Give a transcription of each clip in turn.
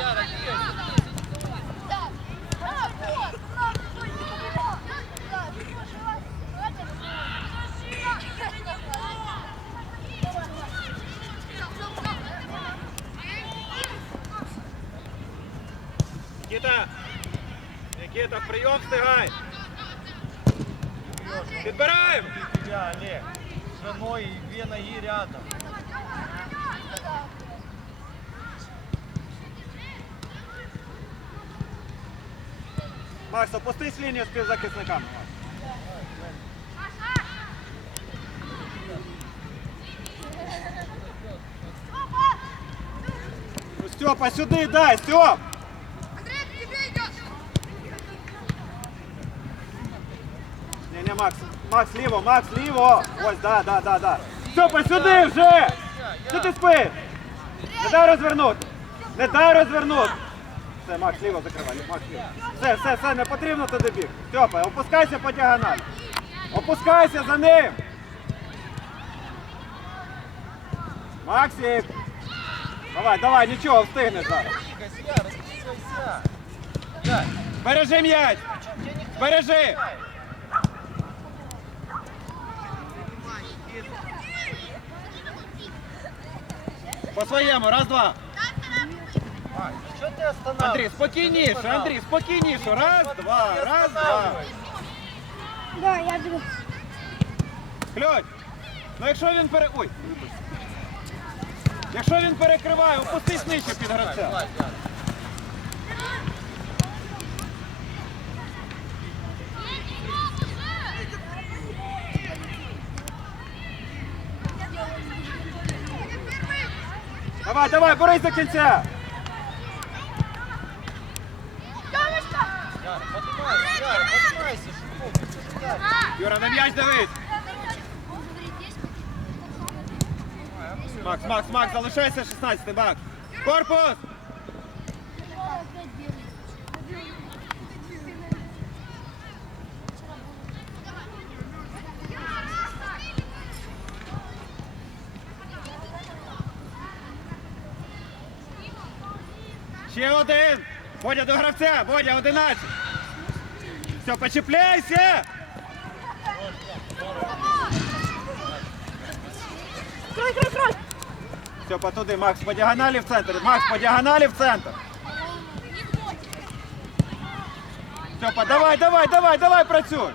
Яра, є. Никита! Никита, прийом встигай! Підбираємо! Тебя, Олег. С женой и две ноги рядом. Макс, опустись лінію з півзахисниками. Ну, Степа, сюди дай, Степ! Не, не, Макс, Макс, ліво, Макс, ліво! Ось, да, да, да, да. Степа, сюди вже! Що ти спиш? Не дай розвернути! Не дай розвернути! Все, Макс, ліво закривай, Макс, ліво. Все, все, все, не потрібно туди біг. Степа, опускайся по діагоналі. Опускайся за ним! Максик! Давай, давай, нічого, встигнеш зараз. Бережи никто Бережи! По своєму, раз, два. Ай, что ты останавливаешься? Андрій, спокійніше. Андрій, спокійніше. Раз, два, раз, два. Да, я беру. Кльоть! Ну якщо він пере... Ой, вибач. Якщо він перекриває, опустись нижче під гравця. Давай, Давай, давай, борись до кінця! Юра, на м'яч дивись! Макс, Макс, Макс, залишайся 16, Макс! Корпус! Ще один! Бодя до гравця! Бодя, 11! Все, почепляйся! Крой, крой, крой. Все, по туди, Макс, по діагоналі в центр. Макс, по діагоналі в центр. Степа, давай, давай, давай, давай, працюй.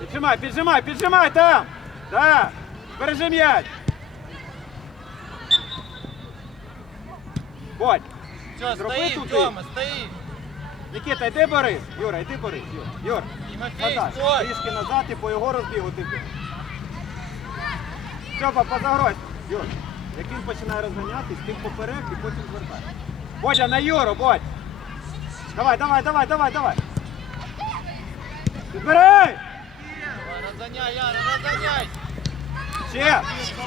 Піджимай, піджимай, піджимай там. Да. Бережи м'яч. Бодь. Все, Зроби стоит, туди. Нікіта, йди Борис. Юра, йди Борис. Юр. Юр. Назад. Трішки назад і по його розбігу ти. Степа, позагрозь. Юр. Як він починає розганятись, ти поперек і потім звертай. Бодя, на Юру, Бодь. Давай, давай, давай, давай, давай. Підбирай! Разгоняй, Яра, разгоняй. Ще!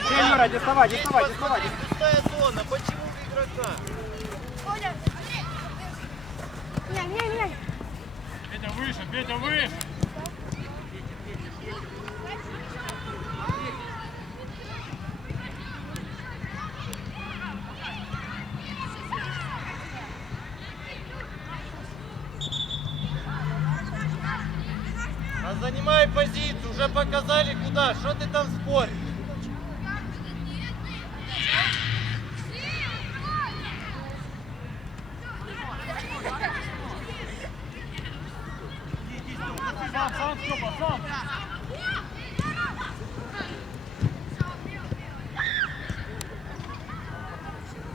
Ще, Юра, діставай, діставай, діставай. Пустая зона, почему игрока? Меняй, меняй, меняй. Петя выше, Петя выше! А занимай позицию, уже показали куда, что ты там споришь?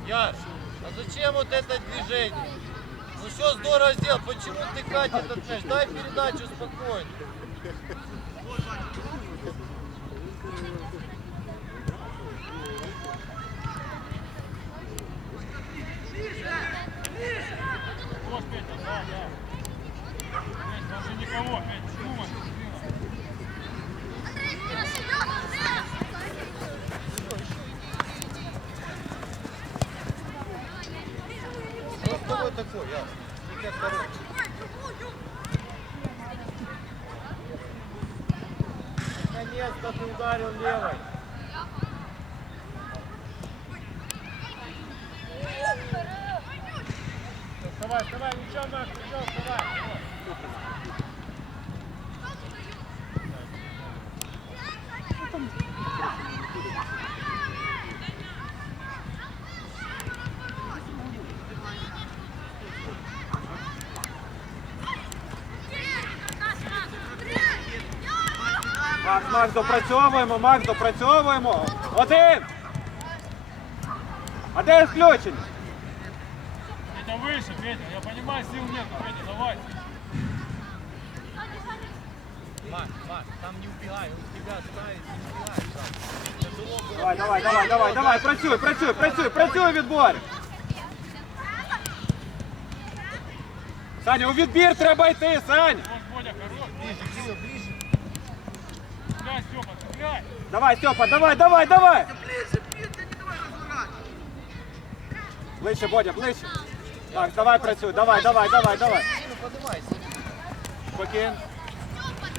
Яш, а зачем вот это движение? Ну все здорово сделал, почему ты Катя этот мяч? Дай передачу спокойно. Вот, Петя, да, да. Петь, там же никого, Петь, Наконец-то ты ударил левой. Вставай, вставай, ничего, Макс, ничего, вставай. Макс, Макс, допрацьовуємо, Макс, допрацьовуємо. Один! А де включення? Петя выше, Петя, я понимаю, сил нет, Петя, давай. Макс, Макс, там не убегай, он тебя ставит, не убегай. Тяжело было. Давай, давай, давай, давай, давай, працюй, працюй, працюй, працюй відбор. Саня, у відбір треба йти, Сань. Ближе, Кирилл, ближе. Давай, Степа, давай, давай, давай. Ближче, Бодя, ближче. Так, давай працюй, давай, давай, давай, давай. Спокійно.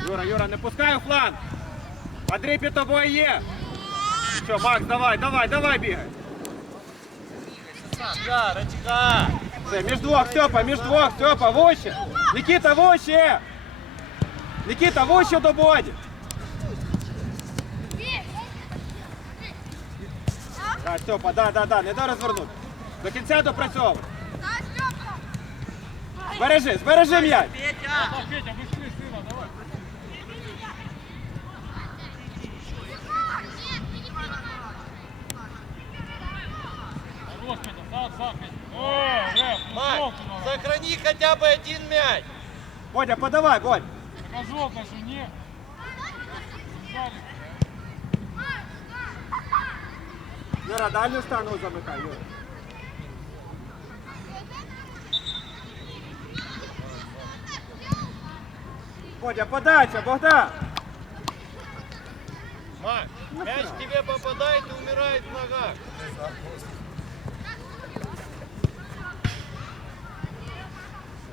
Юра, Юра, не пускай у фланг. Андрій під тобою є. Що, Макс, давай, давай, давай бігай. Сам, Ярочка. Все, між двох, Степа, між двох, Степа, вище. Нікіта, вище. Нікіта, вище до Боді. Так, Степа, да, да, да, не дай розвернути. До кінця допрацьовуй. Збережи, збережи м'яч. Мать, сохрани хотя бы один мяч. Водя, подавай, Воль. Так а желтая же не... Юра, дальню стану замикай, Юра. Бодя, подача, Богдан. Макс, мяч тебе попадает и умирает в ногах.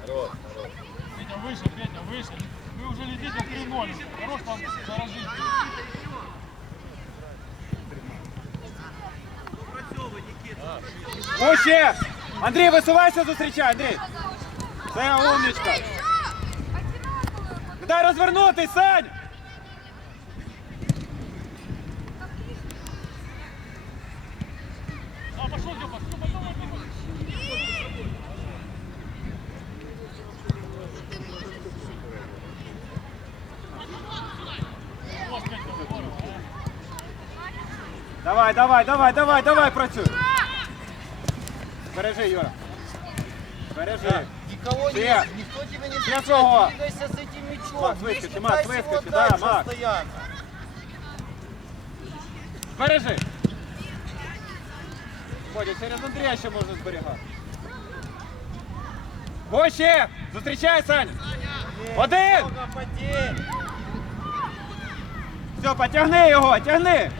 Хорош, хорош. Петя, выше, Петя, выше. Вы уже летите 3-0. Хорош там заражить. Вище! Андрій, висувайся, зустрічай, Андрій. Це умничка. Дай розвернутись, Сань! А, пошел, Степа, Степа, давай, давай. Хорош, Петя, здорово, а. Давай, давай, давай, давай, давай, працюй. Бережи, Юра. Бережи. Никого Все. нет, никто тебя не Все встречает. свого. Двигайся с этим мячом. Макс, Не выскочи, Макс, пытайся его выскочи, да, отдать Макс. постоянно. Бережи. Бодя, через Андрія ще можна зберігати. Вище! Зустрічай, Саня! Один! Много потерь. Все, потягни його, тягни!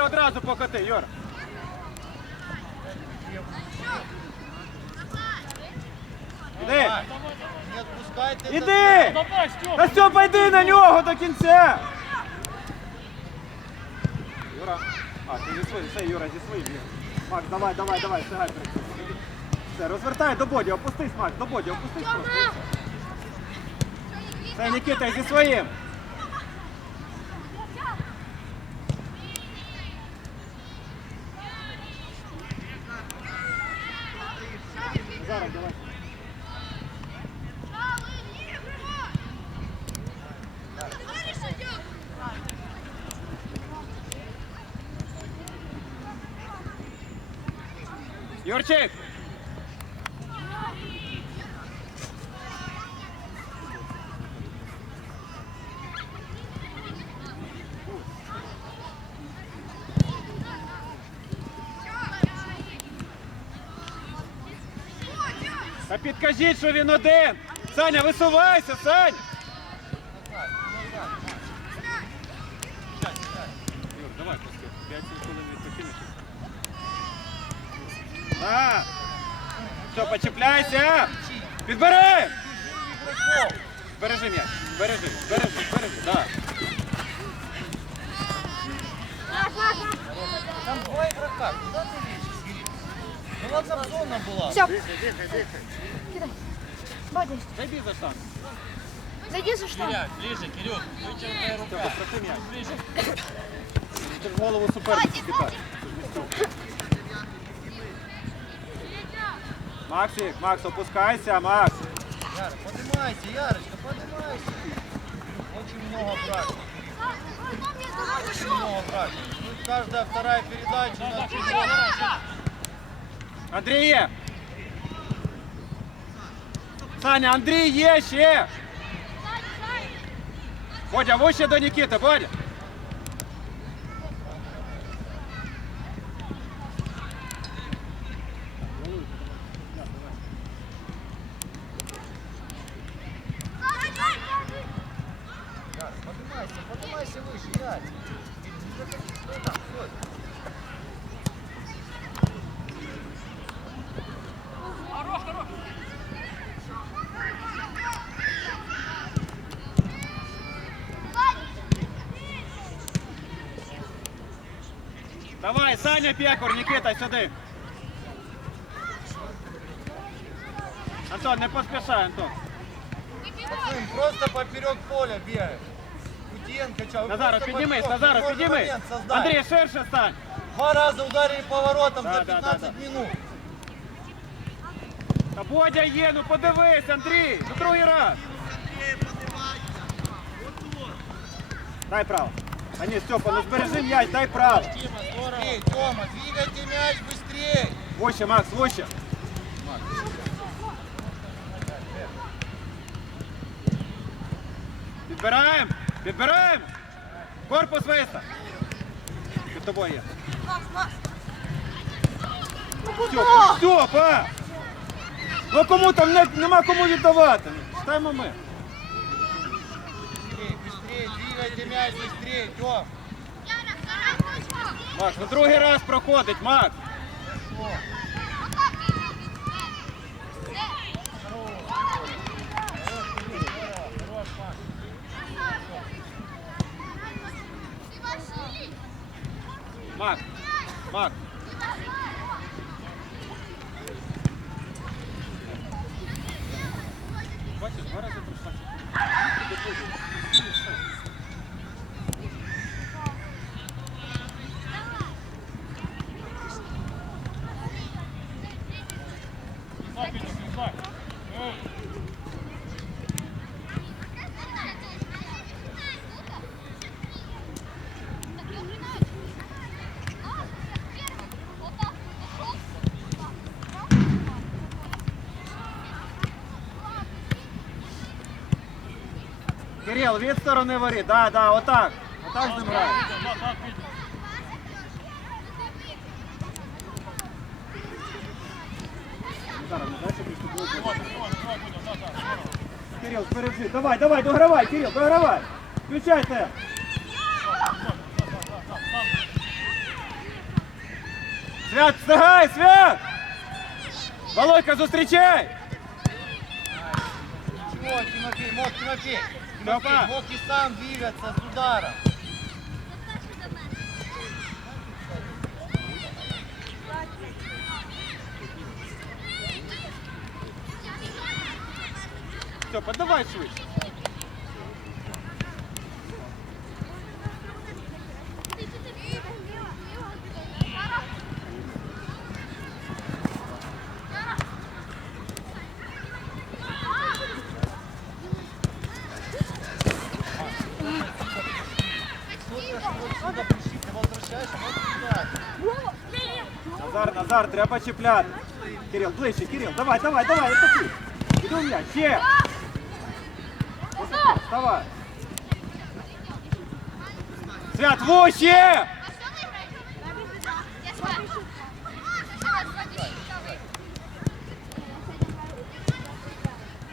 Одразу покоти, Йор. Іди. Не. Іди! Степа! Та Стьопа, йди на нього до кінця! Юра. А, ти зі своїм, все, Юра, зі своїм. Макс, давай, давай, давай, перед. Все, розвертай до боді, опустись, Макс, до боді, опустись. Все, Нікіта, зі своїм. Зараз, давай. Юрчик! Та підкажіть, що він один! Саня, висувайся, Сань! Юр, давай, пусти. 5 хвилин відпочинеш. На! Що, почепляйся! Підбери! Бережи м'яч, бережи, бережи, бережи, да. Там два игрока. Куда ты лезешь? Ну ладно, там зона была. Все. Бодя, Зайди за штанг. зайди за штангу. ближе, Кирюх. Вытянутая рука. м'яч. Ти в голову супернику кидай. Максик, Макс, опускайся, Макс. Яра, поднимайся, Ярочка, поднимайся. Очень много практики. Очень много практики. Тут каждая вторая передача на чужой. Андрій є. Саня, Андрій є ще. Бодя, вище до Нікіти, Бодя. Саня Нікита, сюди. Антон, не поспішай, Антон. Максим, просто поперек поля бегай. Кутенко, ча, вы Назаров, піднімись, Назаров, піднімись. Андрій, ширше стань. Два раза ударили поворотом Да, за да, да, 15 да. минут. Та Бодя є, ну подивись, Андрій, ну другий раз. Дай право. А ні, Степа, ну збережи м'яч, дай право. Быстрей, Тома, двигайте мяч быстрее. Вище, Макс, вище. Підбираємо, підбираємо. Корпус виста. Під тобою є. Степа, Степа! Ну кому там не, нема кому віддавати. Читаємо ми. Двигайте мяч быстрее, Тём. Макс, ну другий раз проходить, Макс. Макс, Макс. Бачиш, два рази пройшла. Кирил, від сторони воріт. Да, да, отак. Отак з ним грає. Кирил, впереди. Давай, давай, догравай, Кирил, догравай. Включайте. Свят, встигай, Свят! Володька, зустрічай! Чого, Тимофій, мов, Тимофій! Степа. Тимофей и сам двигаться с ударом. Все, подавай швидше. Треба чіпляти. Кирил, ближче, Кирил, давай, давай, давай, атакуй. Іди у м'яч, ще. Вставай. Свят, вуще!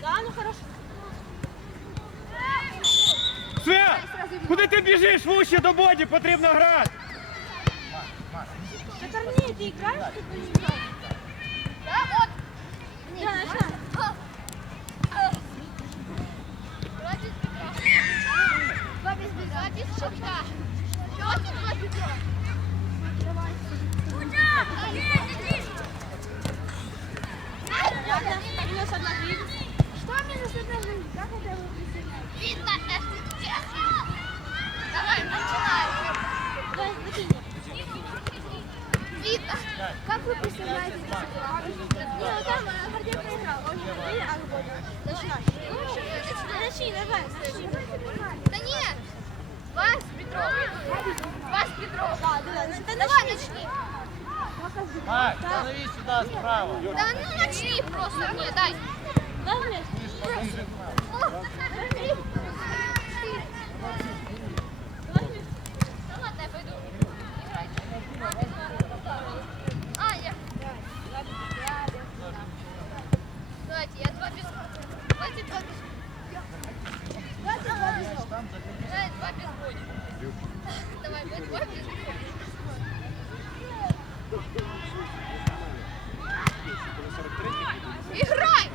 Да, ну хорошо. Свят! Куди ти біжиш? Вуще до боді, потрібно грати. А Корней, ты играешь? Ты да, вот. Нет, да, а. да. Минус одна жизнь. Что минус одна жизнь? Как это Видно, это честно. Давай, начинаем. Давай, начинаем. Видно. Как вы представляете это ситуацию? Не, ну там э, Гордей проиграл. Он не говорили, а Гордей. Начинай. Начни, давай. Да нет. Вас, Петров. Вас, Петров. Да, да, да. Давай, начни. Макс, становись сюда справа. Да ну начни просто мне, дай. Дай мне. Давай, два без боди. Давай, мы два без... Играй!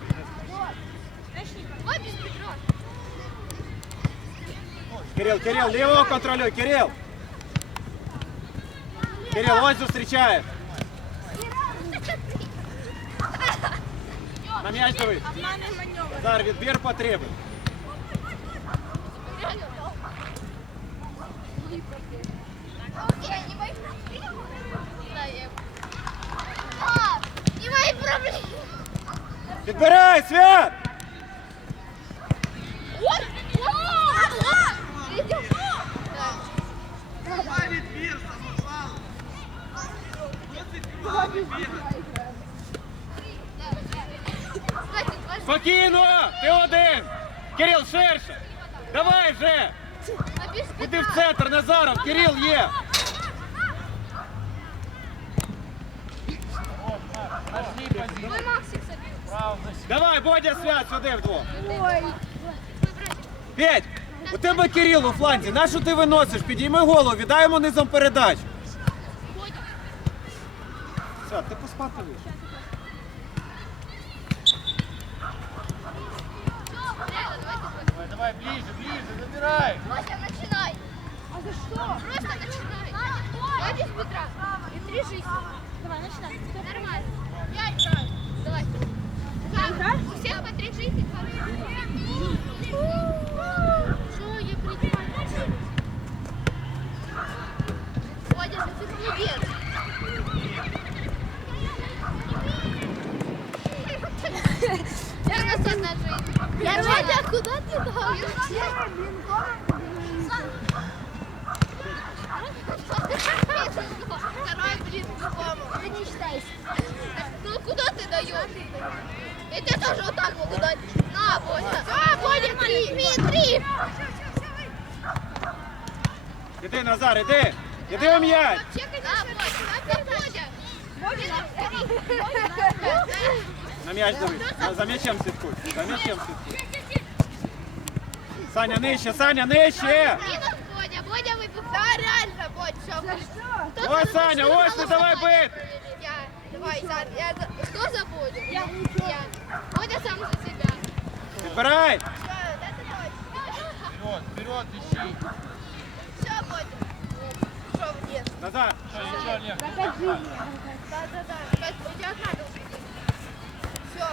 Два без Петра. Кирил, Кирил, лівого контролюй, Кирил. Кирил, ось зустрічає. На м'яч дивись. Обманный маневр. Назар, Підбирай, Свят! Вот, вот, вот. Видишь? Спокійно! Ти один! Кирил, ширше! Давай вже! Іди в центр, Назаров, Кирил є! Нашли позицию. Мой Максик забил. Давай, Бодя, Свят, сюди вдвох. Ой. Петь, у тебе Кирил у фланзі. Нашу ти виносиш? Підійми голову, віддай йому низом передач. Свят, ти поспати вийшов. Давай, давай, ближе, ближе, забирай. Вася, начинай. А за что? Просто начинай. Без Петра. И три жизни. Давай, начинай. Нормально. Я играю. Давай. У всех по три жизни. За- За м'ячем слідкуй. За м'ячем слідкуй. Саня, нижче, Саня, нижче! Іду, Бодя, Бодя вибухає. Да, реально, Бодя, що ви? Ось, Саня, ось ти давай бити! Я. Давай, Сан, я за... Хто за Бодю? Я. Я. Бодя сам за себя. Підбирай! Все, это точно. Вперед, вперед, ищи. Все, Бодя. Что, нет? Назад! Что, ничего, Олег. Да, да, да. Опять у тебя одна должна быть. Все.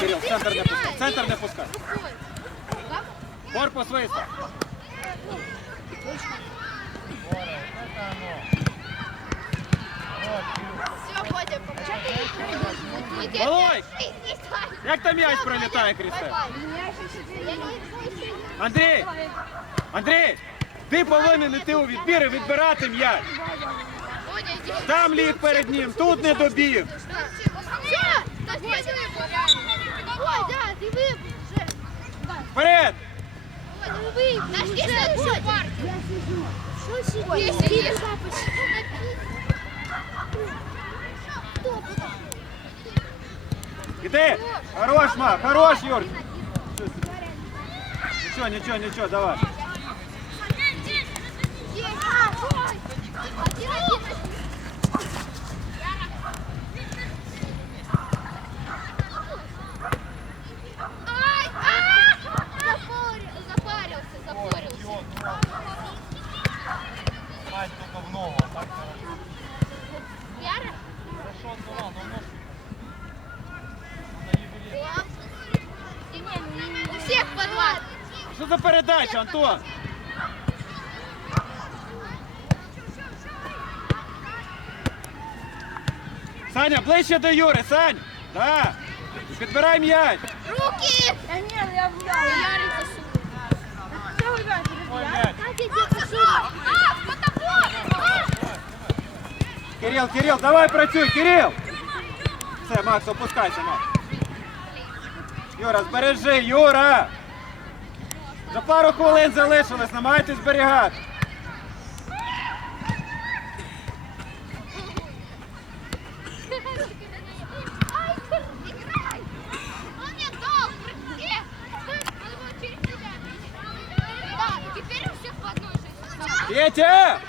Кирил, центр не пускай. Центр не пускай. Корпус помогай. Малой! Як там м'яч пролітає крізь? Андрій! Андрій! Ти повинен іти у відбір і відбирати м'яч. Там ліг перед ним, тут не добіг. Все! Да здесь Ой, да, ты выбыл уже. Вперед! Ой, ну выбыл. Нашли следующую партию. Что себе? Если Іди! Хорош, Ма, хорош, Юр! Нічого, нічого, нічого, давай. Мать только в ногу, так хорошо. Яра? Хорошо отдала, но ножки. У всех по два. Що за передача, Антон? Саня, ближче до Юри, Сань! Да. Підбирай м'яч! Руки! Да нет, я в ребята, Ой, мяч. Как иди засунул? А, под тобой! Кирил, Кирил, давай працюй, Кирил! Все, Макс, опускайся, Макс. Юра, збережи, Юра! Вже пару хвилин залишилось, намагайтесь зберігати. Ай,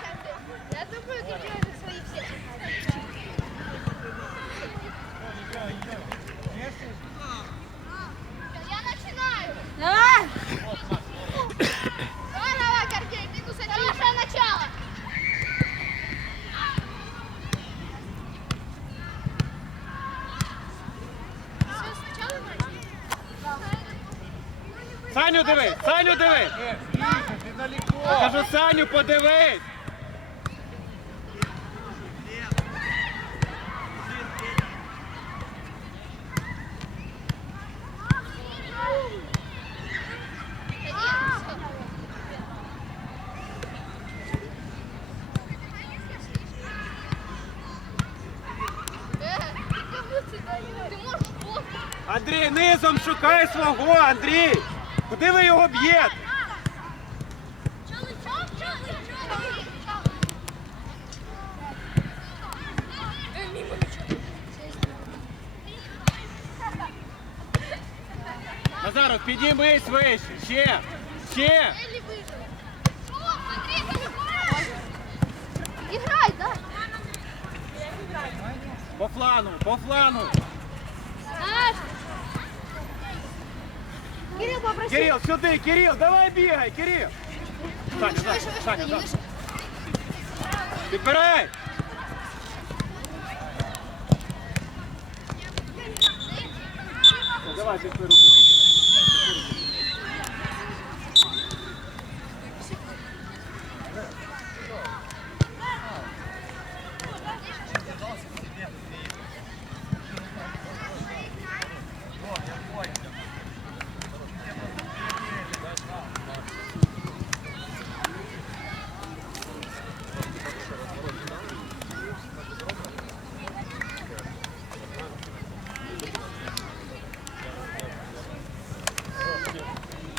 Андрій, низом шукай свого, Андрій! Куди ви його б'єте? Назаров, вище, ще, ще! Играй, да? По флану, по флану! Кирилл, попроси. Кирил, сюди, Кирил, давай бігай, Кирил! Саня, Саня, Саня, Саня. Підбирай! Давай, пішли руки.